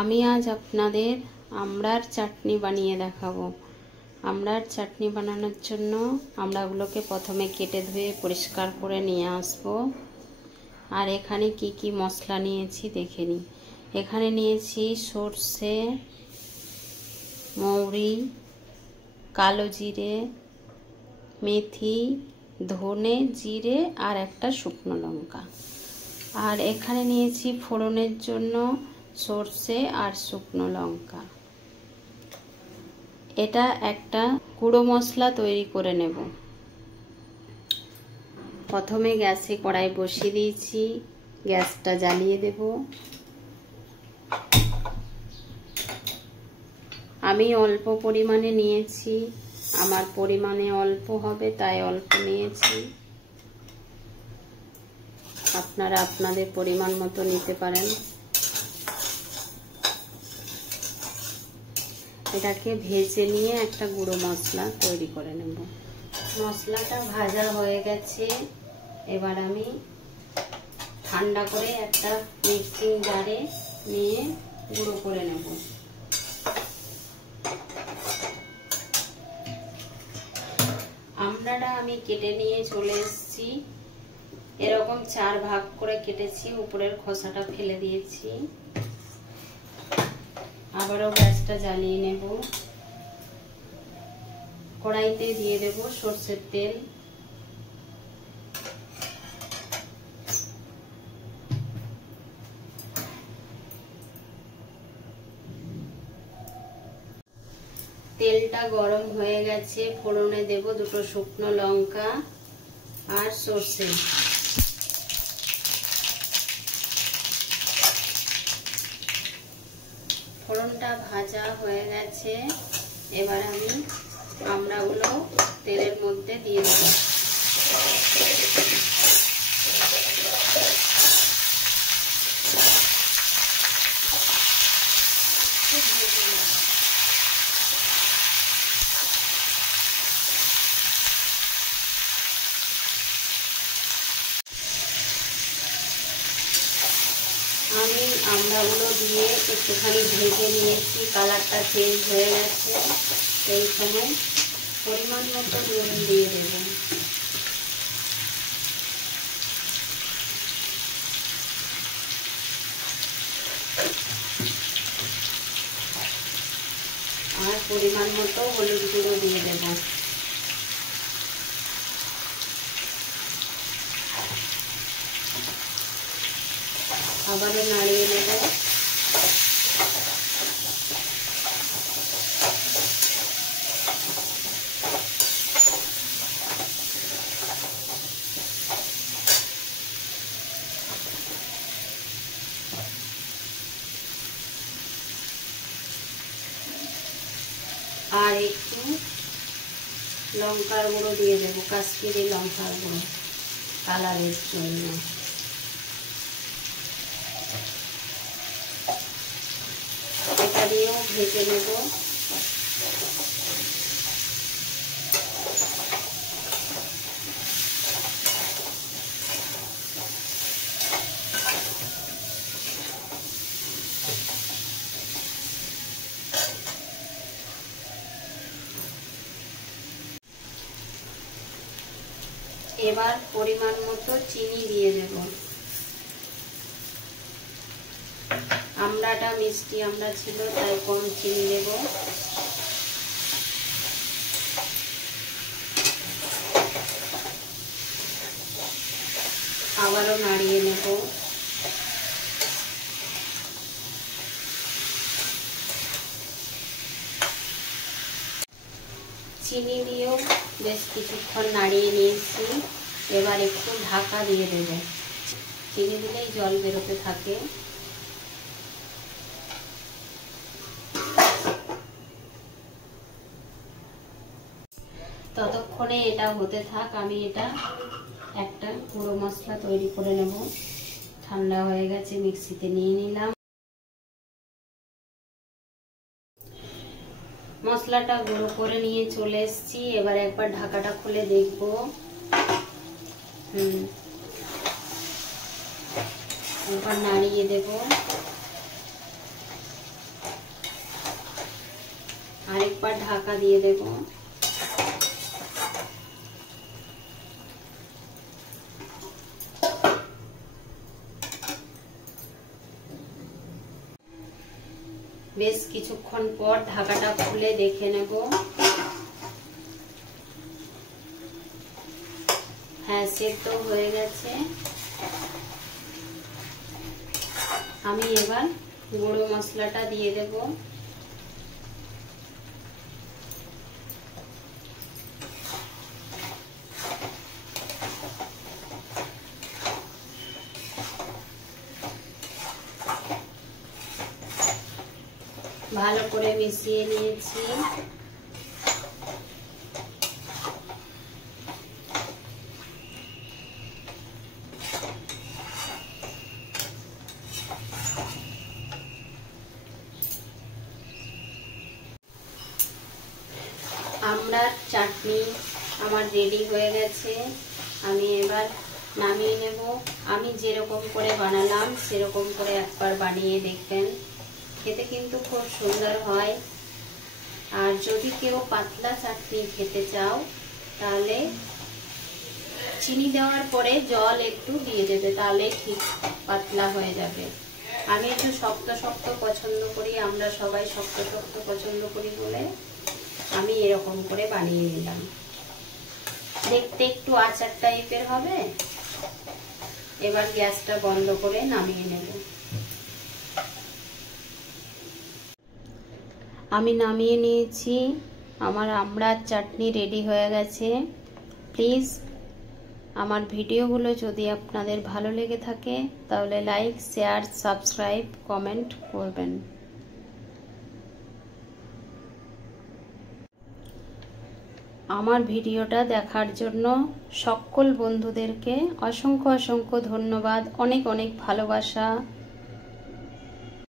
আমি আজ আপনাদের আমড়ার চাটনি বানিয়ে দেখাবো। আমড়ার চাটনি বানানোর জন্য আমড়াগুলোকে প্রথমে কেটে ধুয়ে পরিষ্কার করে নিয়ে আসবো। আর এখানে কি কি মশলা নিয়েছি দেখে নিই। এখানে নিয়েছি সর্ষে, মৌরি, কালো জিরে, মেথি, ধনে, জিরে আর একটা শুকনো লঙ্কা। আর এখানে নিয়েছি ফোড়নের জন্য সর্ষে আর শুকনো লঙ্কা। এটা একটা গুঁড়ো মশলা তৈরি করে নেব। প্রথমে গ্যাসে কড়াই বসিয়ে দিয়েছি, গ্যাসটা জ্বালিয়ে দেব। আমি অল্প পরিমাণে নিয়েছি, আমার পরিমাণে অল্প হবে তাই অল্প নিয়েছি। আপনারা আপনাদের পরিমাণ মতো নিতে পারেন। এটাকে ভেজে নিয়ে একটা গুঁড়ো মশলা তৈরি করে নেব। মশলাটা ভাজা হয়ে গেছে, এবার আমি ঠান্ডা করে একটা মিক্সিং জারে নিয়ে গুঁড়ো করে নেব। আমড়াটা আমি কেটে নিয়ে চলে এসেছি। এরকম 4 ভাগ করে কেটেছি, উপরের খোসাটা ফেলে দিয়েছি। আবারও গ্যাসটা জ্বালিয়ে নেব। কড়াইতে দিয়ে দেব সরষের তেল। তেলটা গরম হয়ে গেছে, ফোড়নে দেব 2টো শুকনো লঙ্কা আর সরষে। ফোড়নটা ভাজা হয়ে গেছে, এবার আমি আমড়াগুলো তেলের মধ্যে দিয়ে দেব। আমি আমড়াগুলো দিয়ে একটুখানি ভেজে নিয়েছি, কালারটা চেঞ্জ হয়ে গেছে। এই সময় পরিমাণ মতো নুন দিয়ে দেব। আর পরিমাণ মতো হলুদ গুঁড়ো দিয়ে দেব। আবারও নাড়িয়ে নেব। আর একটু লঙ্কার গুঁড়ো দিয়ে দেবো, কাশ্মীরি লঙ্কার গুঁড়ো কালারের জন্য। এটা দিয়েও ভেজে নেব। এবার পরিমাণ মতো চিনি দিয়ে দেব। আমড়াটা মিষ্টি আমড়া ছিল তাই কম চিনি দেব। আবারও নাড়িয়ে নেব। চিনি দিয়েও বেশ কিছুক্ষণ নাড়িয়ে নিয়েছি। এবার একটু ঢাকা দিয়ে দেব। চিনি দিলেই জল বেরোতে থাকে। ততক্ষণে এটা হতে থাক, আমি এটা একটা গুঁড়ো মশলা তৈরি করে নেব। ঠান্ডা হয়ে গেছে, মিক্সিতে নিয়ে নিলাম। মশলাটা গুঁড়ো করে নিয়ে চলে এসেছি। এবার একবার ঢাকাটা খুলে দেখব। একবার নাড়িয়ে দেব। ঢাকা দিয়ে দেব। বেশ কিছুক্ষণ পর ঢাকাটা খুলে দেখে নেব। হ্যাঁ, সেদ্ধ হয়ে গেছে। আমি এবার গুঁড়ো মশলাটা দিয়ে দেব। ভালো করে মিশিয়ে নিয়েছি। আমড়ার চাটনি আমার রেডি হয়ে গেছে। আমি এবার নামিয়ে নেব। আমি যেরকম করে বানালাম সেরকম করে একবার বানিয়ে দেখবেন, খেতে কিন্তু খুব সুন্দর হয়। আর যদি কেউ পাতলা চাটনি খেতে চাও তাহলে চিনি দেওয়ার পরে জল একটু দিয়ে দেবে, তাহলে ঠিক পাতলা হয়ে যাবে। আমি একটু শক্ত শক্ত পছন্দ করি, আমরা সবাই শক্ত শক্ত পছন্দ করি বলে আমি এরকম করে বানিয়ে নিলাম। দেখতে একটু আচার টাইপের হবে। এবার গ্যাসটা বন্ধ করে নামিয়ে নেব। আমি নামিয়ে নিয়েছি। আমার আমড়ার চাটনি রেডি হয়ে গেছে। প্লিজ আমার ভিডিওগুলো যদি আপনাদের ভালো লেগে থাকে তাহলে লাইক, শেয়ার, সাবস্ক্রাইব, কমেন্ট করবেন। আমার ভিডিওটা দেখার জন্য সকল বন্ধুদেরকে অসংখ্য অসংখ্য ধন্যবাদ, অনেক অনেক ভালোবাসা।